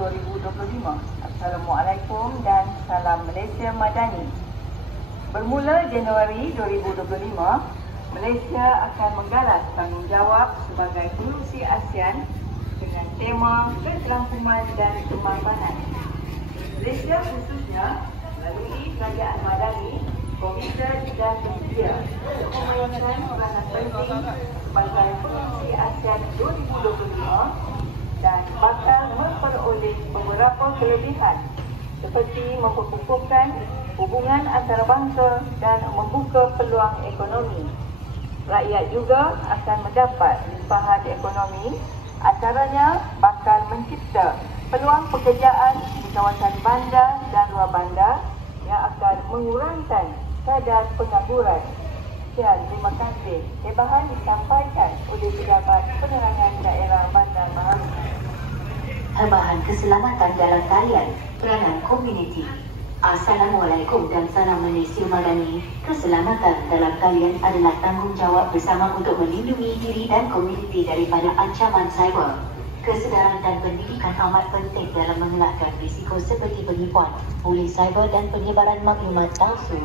2025. Assalamualaikum dan salam Malaysia Madani. Bermula Januari 2025, Malaysia akan menggalas tanggungjawab sebagai pengerusi ASEAN dengan tema keterangkuman dan kemapanan. Malaysia khususnya melalui Kerajaan Madani komited dan bersedia untuk memainkan peranan penting sebagai pengerusi ASEAN 2025 dan bakal memperoleh beberapa kelebihan seperti memperkukuhkan hubungan antarabangsa dan membuka peluang ekonomi. Rakyat juga akan mendapat limpahan ekonomi, antaranya bakal mencipta peluang pekerjaan di kawasan bandar dan luar bandar yang akan mengurangkan kadar pengangguran. Sekian, terima kasih. Tebahan disampaikan oleh Pejabat Penerangan Daerah Bandar Baharu. Tambahan keselamatan dalam talian peranan komuniti. Assalamualaikum dan salam Malaysia Madani. Keselamatan dalam talian adalah tanggungjawab bersama untuk melindungi diri dan komuniti daripada ancaman cyber. Kesedaran dan pendidikan amat penting dalam mengelakkan risiko seperti penipuan oleh cyber dan penyebaran maklumat palsu.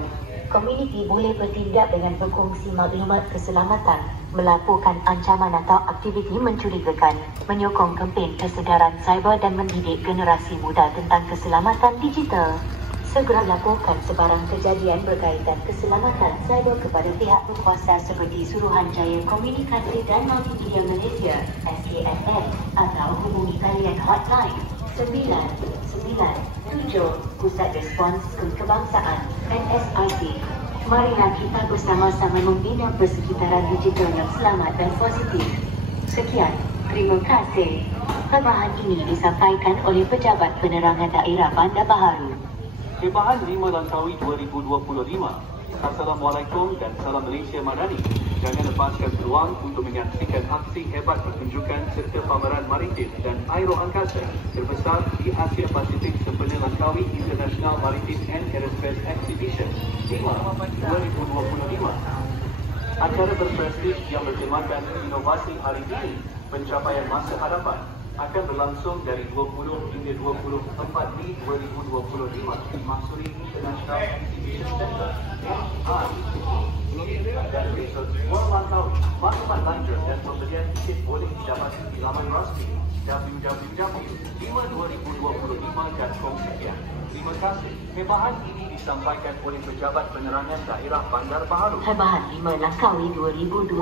Komuniti boleh bertindak dengan berkongsi maklumat keselamatan, melaporkan ancaman atau aktiviti mencurigakan, menyokong kempen kesedaran cyber dan mendidik generasi muda tentang keselamatan digital. Segera laporkan sebarang kejadian berkaitan keselamatan cyber kepada pihak berkuasa seperti Suruhanjaya Komunikasi dan Multimedia Malaysia (SKMM) atau hubungi talian hotline 997 Pusat Respons Kebangsaan (NSIC). Marilah kita bersama-sama membina persekitaran digital yang selamat dan positif. Sekian, terima kasih. Tambahan ini disampaikan oleh Pejabat Penerangan Daerah Bandar Baharu. Tebahan 5 Langkawi 2025. Assalamualaikum dan salam Malaysia Madani. Jangan lepaskan peluang untuk menyaksikan aksi hebat pertunjukan serta pameran maritim dan aeroangkasa terbesar di Asia Pasifik sempena Langkawi International Maritime and Aerospace Exhibition 5 2025. Acara berprestij yang bertemakan inovasi hari ini, pencapaian masa hadapan akan berlangsung dari 20 hingga 24 Mei 2025 di Maksuri International Exhibition Center dan Resort World Langkawi. Maklumat lanjut dan pembelian tiket boleh didapati di laman rasmi www.lima2025.com. sekian. Terima kasih. Tebahan ini disampaikan oleh Pejabat Penerangan Daerah Bandar Baharu. Tebahan 5 Langkawi 2025.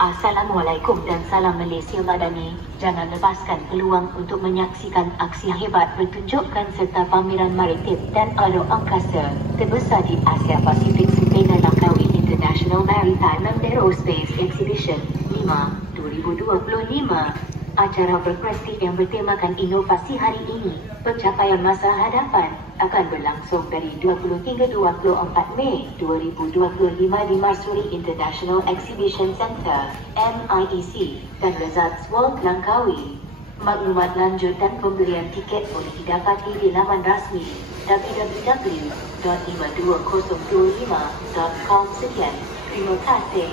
Assalamualaikum dan salam Malaysia Madani. Jangan lepaskan peluang untuk menyaksikan aksi hebat pertunjukan serta pameran maritim dan aeroangkasa terbesar di Asia Pasifik sempena Langkawi International Maritime and Aerospace Exhibition 5 2025. Acara berprestij yang bertemakan inovasi hari ini, pencapaian masa hadapan, akan berlangsung dari 20 hingga 24 Mei 2025 di Marsuri International Exhibition Center (MIEC) dan Resorts World Langkawi. Maklumat lanjut dan pembelian tiket boleh didapati di laman rasmi www.lima2025.com. sekian. Terima kasih.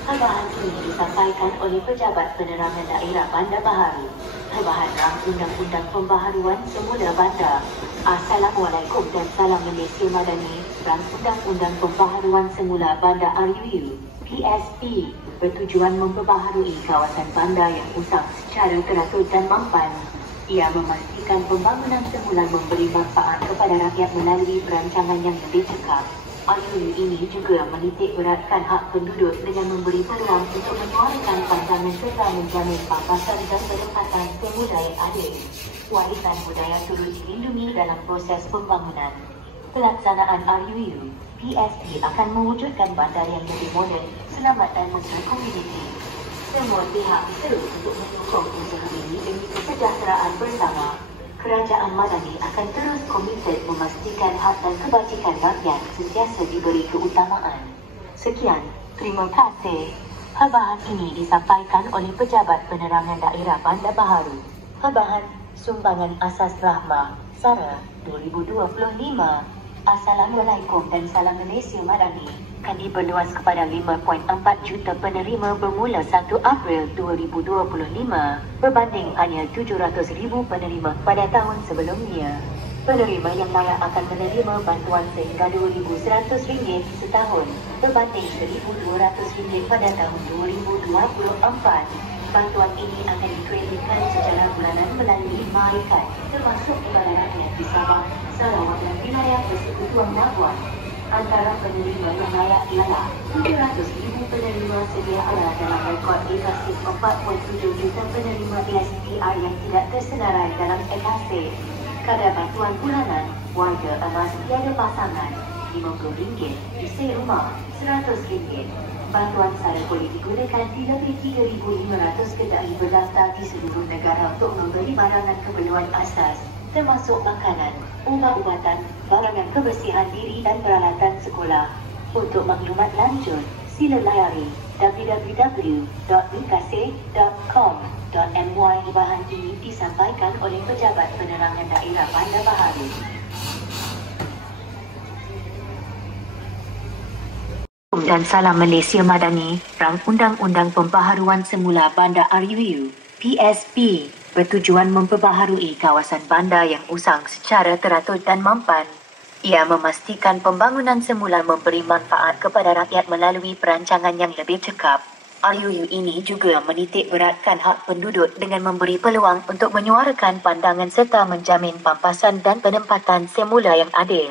Tambahan ini disampaikan oleh Pejabat Penerangan Daerah Bandar Baharu. Tambahan Rang Undang-Undang Pembaharuan Semula Bandar. Assalamualaikum dan salam Malaysia Madani. Rang Undang-Undang Pembaharuan Semula Bandar RUU PSP bertujuan memperbaharui kawasan bandar yang usang secara teratur dan mampan. Ia memastikan pembangunan semula memberi manfaat kepada rakyat melalui perancangan yang lebih cekap. RUU ini juga menitik beratkan hak penduduk dengan memberi peluang untuk menyuarakan pandangan serta menjamin pampasan dan penempatan semula yang adil. Warisan budaya turut dilindungi dalam proses pembangunan. Pelaksanaan RUU PSP akan mewujudkan bandar yang lebih moden, selamat dan mesra komuniti. Semua pihak seru untuk menyokong usaha ini demi kesejahteraan bersama. Kerajaan Madani akan terus komited memastikan hak dan kebajikan rakyat sentiasa diberi keutamaan. Sekian, terima kasih. Tambahan ini disampaikan oleh Pejabat Penerangan Daerah Bandar Baharu. Tambahan Sumbangan Asas Rahmah SARA 2025. Assalamualaikum dan salam Malaysia Madani akan diperluas kepada 5.4 juta penerima bermula 1 April 2025 berbanding hanya 700,000 penerima pada tahun sebelumnya. Penerima yang layak akan menerima bantuan sehingga RM2,100 setahun berbanding RM1,200 pada tahun 2024. Bantuan ini akan dikreditkan secara bulanan melalui MyCard termasuk kepada rakyat di Sabah, Sarawak dan wilayah Persekutuan Labuan. Antara penerima yang layak ialah 700,000 penerima sedia ada dalam rekod e-kasih, 4.7 juta penerima SPR yang tidak tersenarai dalam e-kasih. Kadar bantuan bulanan, warga emas tiada pasangan, RM50, isi rumah, RM100. Bantuan sara boleh digunakan di lebih 3,500 kedai berdaftar di seluruh negara untuk membeli barangan keperluan asas, termasuk makanan, ubat-ubatan, barangan kebersihan diri dan peralatan sekolah. Untuk maklumat lanjut, sila layari www.mikasih.com.my. Bahan ini disampaikan oleh Pejabat Penerangan Daerah Bandar Baharu. Dan salam Malaysia Madani, Rang Undang-Undang Pembaharuan Semula Bandar RUU PSB bertujuan memperbaharui kawasan bandar yang usang secara teratur dan mampan. Ia memastikan pembangunan semula memberi manfaat kepada rakyat melalui perancangan yang lebih cekap. RUU ini juga menitik beratkan hak penduduk dengan memberi peluang untuk menyuarakan pandangan serta menjamin pampasan dan penempatan semula yang adil.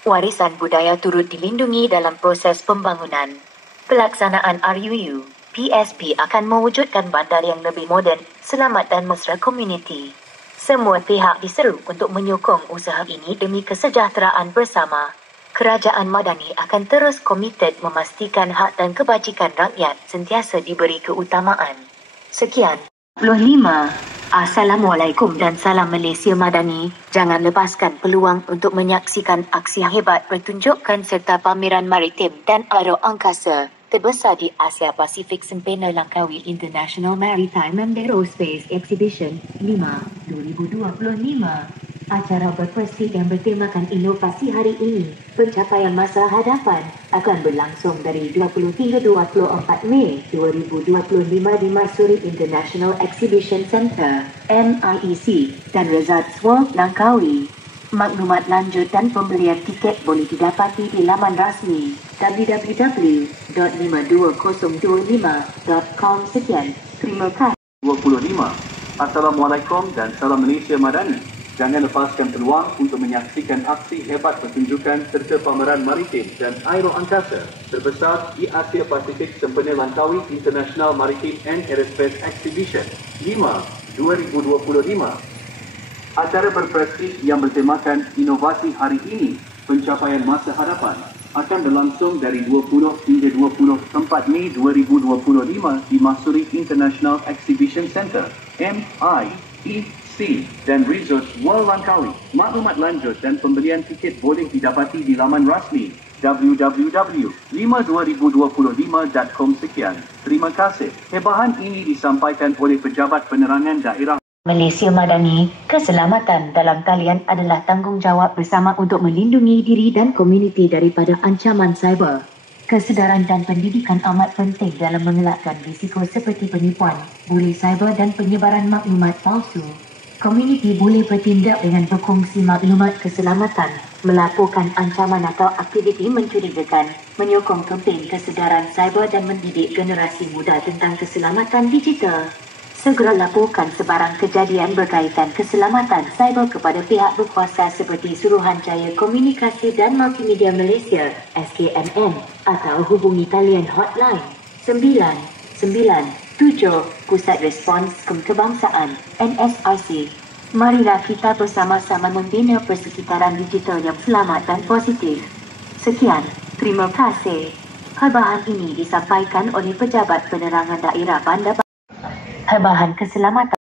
Warisan budaya turut dilindungi dalam proses pembangunan. Pelaksanaan RUU PSB akan mewujudkan bandar yang lebih moden, selamat dan mesra komuniti. Semua pihak diseru untuk menyokong usaha ini demi kesejahteraan bersama. Kerajaan Madani akan terus komited memastikan hak dan kebajikan rakyat sentiasa diberi keutamaan. Sekian. 25. Assalamualaikum dan salam Malaysia Madani. Jangan lepaskan peluang untuk menyaksikan aksi hebat pertunjukan serta pameran maritim dan aeroangkasa terbesar di Asia Pasifik sempena Langkawi International Maritime and Aerospace Exhibition 5 2025. Acara berprestij yang bertemakan inovasi hari ini, pencapaian masa hadapan, akan berlangsung dari 20 hingga 24 Mei 2025 di Marsuri International Exhibition Centre, MIEC, dan Resorts World Langkawi. Maklumat lanjut dan pembelian tiket boleh didapati di laman rasmi www.52025.com. Sekian, terima kasih. 25. Assalamualaikum dan salam Malaysia Madani. Jangan lepaskan peluang untuk menyaksikan aksi hebat pertunjukan serta pameran maritim dan aeroangkasa terbesar di Asia Pasifik sempena Langkawi International Maritime and Aerospace Exhibition 5 2025. Acara berprestij yang bertemakan inovasi hari ini, pencapaian masa hadapan, akan berlangsung dari 20 hingga 24 Mei 2025 di Marsuri International Exhibition Centre, MIEC, dan Resorts World Langkawi. Maklumat lanjut dan pembelian tiket boleh didapati di laman rasmi www.52025.com. Sekian, terima kasih. Hebahan ini disampaikan oleh Pejabat Penerangan Daerah Malaysia Madani. Keselamatan dalam talian adalah tanggungjawab bersama untuk melindungi diri dan komuniti daripada ancaman cyber. Kesedaran dan pendidikan amat penting dalam mengelakkan risiko seperti penipuan, buli cyber dan penyebaran maklumat palsu. Komuniti boleh bertindak dengan berkongsi maklumat keselamatan, melaporkan ancaman atau aktiviti mencurigakan, menyokong kempen kesedaran cyber dan mendidik generasi muda tentang keselamatan digital. Segera laporkan sebarang kejadian berkaitan keselamatan cyber kepada pihak berkuasa seperti Suruhanjaya Komunikasi dan Multimedia Malaysia (SKMM) atau hubungi talian hotline 997 Pusat Respons Kebangsaan NSRC. Marilah kita bersama-sama membina persekitaran digital yang selamat dan positif. Sekian, terima kasih. Bahan ini disampaikan oleh Pejabat Penerangan Daerah Bandar Baharu. Bahan keselamatan